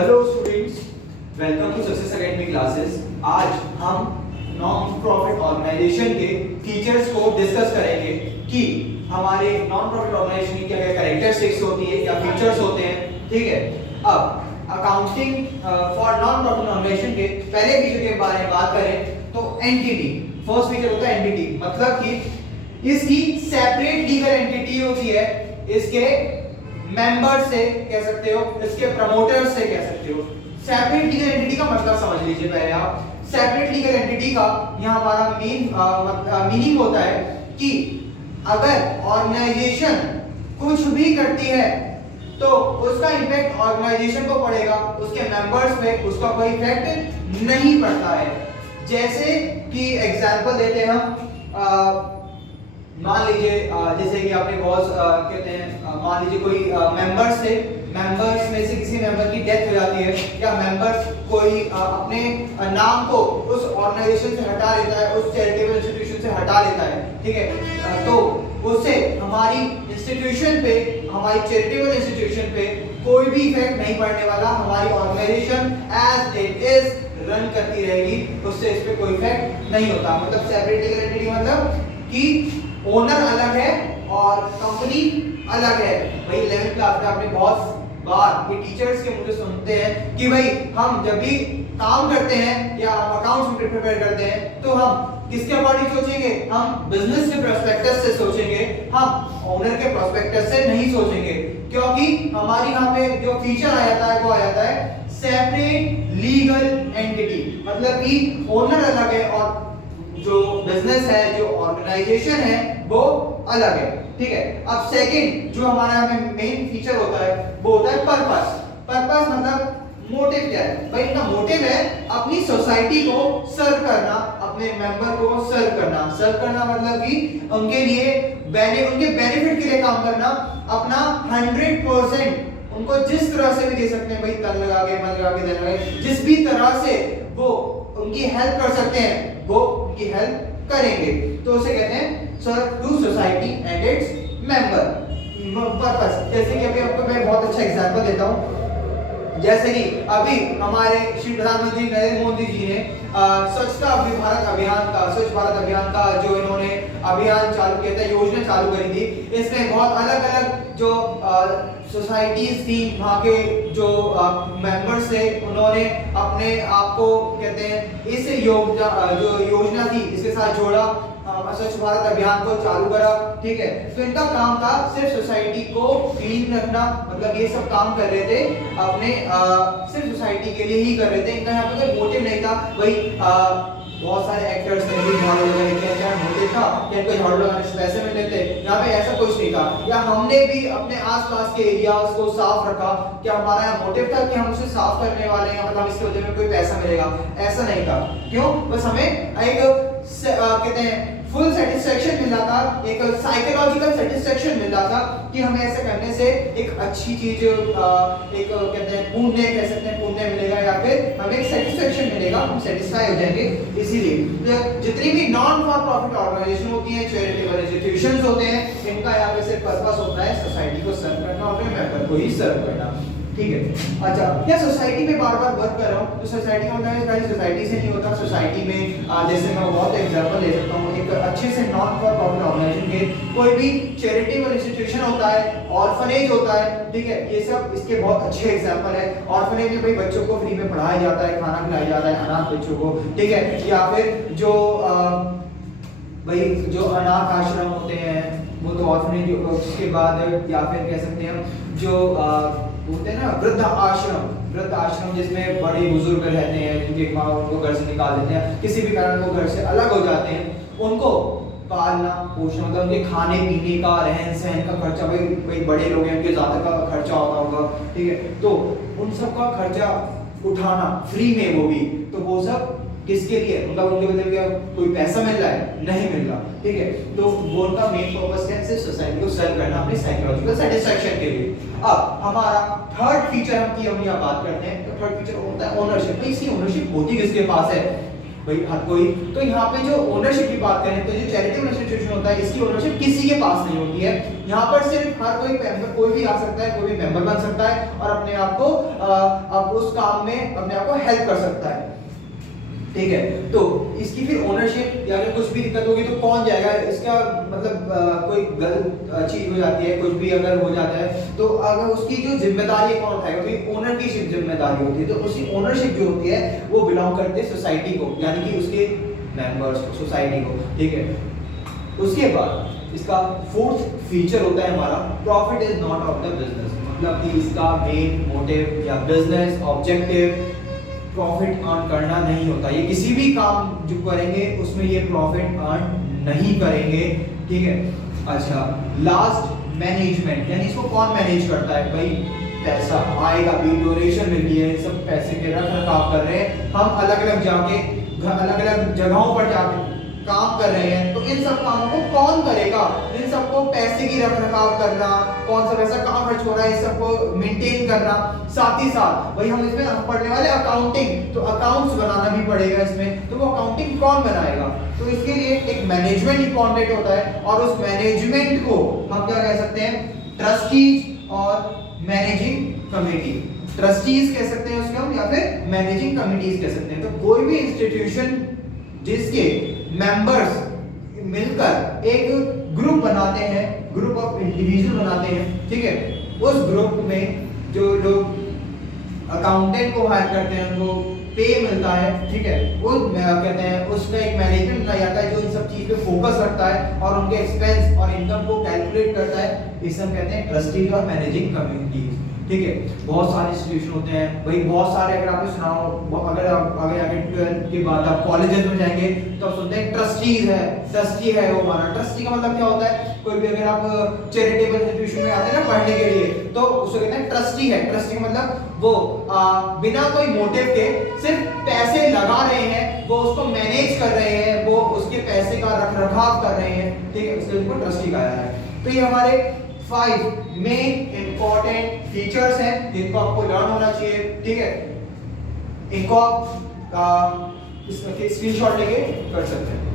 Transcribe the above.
Hello students, welcome to success academy classes. आज हम non profit organisation के फीचर्स को डिस्कस करेंगे कि हमारे नॉन प्रॉफिट ऑर्गेनाइजेशन की क्या क्या कैरेक्टरिस्टिक्स होती है या फीचर्स होते हैं। ठीक है, अब accounting for non profit organisation के पहले फीचर के बारे में बात करें तो एंटिटी। फर्स्ट फीचर होता है एंटिटी, मतलब कि इसकी सेपरेट लीगल एंटिटी होती है। इसके मेंबर से कह सकते हो, इसके प्रमोटर से कह सकते हो। सेपरेट लीगल एंटिटी का मतलब समझ लीजिए पहले आप। सेपरेट लीगल एंटिटी का यहाँ हमारा मेन मीनिंग होता है कि अगर ऑर्गेनाइजेशन कुछ भी करती है तो उसका इम्पैक्ट ऑर्गेनाइजेशन को पड़ेगा, उसके मेंबर्स पे उसका कोई इफेक्ट नहीं पड़ता है। जैसे कि एग्जांपल देते हैं हम, मान लीजिए जैसे कि आपने बॉस कहते हैं, मान लीजिए कोई मेंबर्स में से किसी मेंबर की डेथ हो जाती है या मेंबर्स कोई अपने नाम को उस ऑर्गेनाइजेशन से हटा लेता है, उस चैरिटेबल इंस्टीट्यूशन से हटा लेता है। ठीक है, तो उससे हमारी इंस्टीट्यूशन पे, हमारी चैरिटेबल इंस्टीट्यूशन पे कोई भी इफेक्ट नहीं पड़ने वाला। हमारी organisation as it is run करती रहेगी, उससे इस पे कोई इफेक्ट नहीं होता। मतलब सेपरेट लीगल एंटिटी मतलब कि ओनर अलग है और कंपनी अलग है। भाई 11th क्लास में आपने बहुत बार ये टीचर्स के मुझे सुनते हैं कि भाई हम जब भी काम करते हैं या अकाउंट्स प्रिपेयर करते हैं तो हम किसके अकॉर्डिंग सोचेंगे? हम बिजनेस के प्रोस्पेक्टस से सोचेंगे, हम ओनर के प्रोस्पेक्टस से नहीं सोचेंगे। क्योंकि हमारी यहाँ पे जो फीचर आ जाता है वो आ जाता है सेपरेट लीगल एंटिटी, मतलब कि ओनर अलग है और जो बिजनेस है, जो ऑर्गेनाइजेशन है वो अलग है। ठीक है, अब सेकंड जो हमारा यहाँ पे मेन फीचर होता है वो होता है पर्पस। पर्पस मतलब मोटिव क्या है? भाई इनका मोटिव है अपनी सोसाइटी को सर्व करना, अपने मेंबर को सर्व करना। सर्व करना मतलब कि उनके लिए उनके बेनिफिट के लिए काम करना, अपना 100% उनको जिस तरह से भी दे सकते हैं, भाई तन लगा के, मन लगा के, धन लगा के, जिस भी तरह से वो उनकी हेल्प कर सकते हैं वो उनकी हेल्प करेंगे। तो उसे कहते हैं serve to society and its member. Purpose, जैसे कि अभी आपको मैं बहुत अच्छा एग्जांपल देता हूं। जैसे कि अभी हमारे श्री प्रधानमंत्री नरेंद्र मोदी जी ने स्वच्छता भारत अभियान का जो इन्होंने अभियान चालू किया था, योजना चालू करी थी। इसमें बहुत अलग अलग जो सोसाइटीज थी, वहाँ के जो मेंबर्स थे, उन्होंने अपने आप को कहते हैं इस जो योजना थी इसके साथ जोड़ा, स्वच्छ भारत अभियान को चालू करा। ठीक है, तो इनका काम था सिर्फ सोसाइटी को क्लीन रखना, मतलब ये सब काम कर रहे थे अपने सिर्फ सोसाइटी के लिए ही कर रहे थे। इनका यहाँ पे कोई मोटिव नहीं था। वही बहुत सारे एक्टर्स ने भी झाड़ू लगाने के क्या मोटिव था कि इनको झाड़ू लगाने से पैसे मिल लेते, यहाँ पे ऐसा कुछ नहीं था। या हमने भी अपने आसपास के एरियाज को साफ रखा, क्या हमारा यहाँ मोटिव था कि हम उसे साफ करने वाले हैं, मतलब इसके वजह में कोई पैसा मिलेगा? ऐसा नहीं था। क्यों? बस हमें एक कहते हैं फुल सेटिस्फेक्शन मिल रहा था, एक साइकोलॉजिकल सेटिस्फेक्शन मिल रहा था कि हमें ऐसे करने से एक अच्छी चीज, एक कहते हैं पुण्य कह सकते हैं, पुण्य मिलेगा या फिर हमें एक सेटिस्फेक्शन मिलेगा, हम सेटिस्फाई हो जाएंगे। इसीलिए जितनी भी नॉन फॉर प्रॉफिट ऑर्गेनाइजेशन होती है, चैरिटेबल इंस्टीट्यूशंस होते हैं, इनका यहाँ पे सिर्फ पर्पस होता है सोसाइटी को सर्व करना और अपने मेंबर को ही सर्व करना। ठीक है, अच्छा, या सोसाइटी में बार बार वर्क कर रहा हूँ तो सोसाइटी का मतलब खाली सोसाइटी से नहीं होता। सोसाइटी में जैसे मैं बहुत एग्जांपल ले सकता हूँ, एक अच्छे से नॉन फॉर प्रॉफिट ऑर्गेनाइजेशन के कोई भी चैरिटेबल इंस्टीट्यूशन होता है, ऑर्फनेज होता है। ठीक है, ये सब इसके बहुत अच्छे एग्जांपल है। ऑर्फनेज में भाई बच्चों को फ्री में पढ़ाया जाता है, खाना खिलाया जाता है अनाथ बच्चों को। ठीक है, या फिर जो भाई जो अनाथ आश्रम होते हैं वो तो ऑर्फनेज, उसके बाद या फिर कह सकते हैं हम जो होते हैं ना वृद्ध आश्रम जिसमें बड़े बुजुर्ग रहते हैं, जिनके माँ उनको घर से निकाल देते हैं, किसी भी कारण वो घर से अलग हो जाते हैं, उनको पालना पोषण, मतलब उनके खाने पीने का, रहन सहन का खर्चा, भाई बड़े लोग हैं, उनके ज्यादा का खर्चा होता होगा। ठीक है, तो उन सब का खर्चा उठाना फ्री में, वो भी तो वो सब किसके लिए? मतलब उनके बदले में कोई पैसा मिल रहा है? नहीं मिल रहा। ठीक है, तो वो उनका मेन पर्पस है सिर्फ सोसाइटी को सर्व करना अपनी साइकोलॉजिकल सेटिस्फेक्शन के लिए। अब हमारा थर्ड फीचर हम यहाँ बात करते हैं, तो थर्ड फीचर होता है ओनरशिप। इसकी ओनरशिप होती किसके पास है? भाई हर कोई। तो यहाँ पे जो ओनरशिप की बात करें तो जो चैरिटेबल इंस्टीट्यूशन होता है इसकी ओनरशिप किसी के पास नहीं होती है। यहाँ पर सिर्फ हर कोई मेंबर, कोई भी आ सकता है, कोई भी मेंबर बन सकता है और अपने आप को अब उस काम में अपने आप को हेल्प कर सकता है, ठीक है। तो इसकी फिर ओनरशिप या अगर कुछ भी दिक्कत होगी तो कौन जाएगा, इसका मतलब कोई गलत चीज हो जाती है, कुछ भी अगर हो जाता है तो अगर उसकी जो जिम्मेदारी कौन उठाएगा, तो ओनर की जिम्मेदारी होती है। तो उसी ओनरशिप जो होती है वो बिलोंग करती है सोसाइटी को, यानी कि उसके मेंबर्स को, सोसाइटी को, ठीक है। उसके बाद इसका फोर्थ फीचर होता है हमारा profit is not of the business, मतलब कि इसका मेन मोटिव या बिजनेस ऑब्जेक्टिव प्रॉफिट अर्न करना नहीं होता। ये किसी भी काम जो करेंगे उसमें ये प्रॉफिट अर्न नहीं करेंगे, ठीक है। अच्छा, लास्ट मैनेजमेंट, यानी इसको कौन मैनेज करता है, भाई पैसा आएगा भी, डोनेशन मिली है, सब पैसे के रख रखाव कर रहे हैं हम, अलग अलग जाके अलग अलग जगहों पर जाके काम कर रहे हैं। तो इन सब कामों को कौन करेगा, इन सबको पैसे की रख रखाव करना, कौन सा पैसा कहाँ खर्च हो रहा है, इस सबको मेंटेन करना, साथ ही साथ वही हम इसमें पढ़ने वाले अकाउंटिंग, तो अकाउंट्स बनाना भी पड़ेगा इसमें। तो वो अकाउंटिंग कौन बनाएगा, तो इसके लिए एक मैनेजमेंट इंपॉर्टेंट होता है और उस मैनेजमेंट को हम क्या कह सकते हैं, ट्रस्टीज और मैनेजिंग कमेटी, ट्रस्टीज कह सकते हैं उसको हम, या फिर मैनेजिंग कमिटीज कह सकते हैं। तो कोई भी इंस्टीट्यूशन जिसके मेंबर्स मिलकर एक ग्रुप बनाते हैं, ग्रुप ऑफ इंडिविजुअल बनाते हैं, ठीक है, उस ग्रुप में जो लोग अकाउंटेंट को हायर करते हैं उनको पे मिलता है, ठीक है, वो कहते हैं उसका एक मैनेजमेंट बनाया जाता है जो इन सब चीज पे फोकस रखता है और उनके एक्सपेंस और इनकम को कैलकुलेट करता है, इसे हम कहते हैं ट्रस्टीज और मैनेजिंग कमिटीज, ठीक है। बहुत सारे इंस्टीट्यूशन होते हैं भाई, बहुत सारे, अगर आपने सुना हो, अगर आप आगे 12th के बाद आप कॉलेजेस में जाएंगे तो आप सुनते हैं ट्रस्टीज है, ट्रस्टी है वो हमारा। ट्रस्टी का मतलब क्या होता है, कोई भी अगर आप चैरिटेबल इंस्टीट्यूशन में आते हैं ना पढ़ने के लिए तो उसको कहते हैं ट्रस्टी है। ट्रस्टी का मतलब वो बिना कोई मोटिव के सिर्फ पैसे लगा रहे हैं, वो उसको मैनेज कर रहे हैं, वो उसके पैसे का रख रखाव कर रहे हैं, ठीक है, इसलिए उसको ट्रस्टी कहा जा रहा है। तो ये हमारे 5 मेन इंपॉर्टेंट फीचर्स हैं जिनको आपको लर्न होना चाहिए, ठीक है। इनको आप स्क्रीनशॉट लेके कर सकते हैं।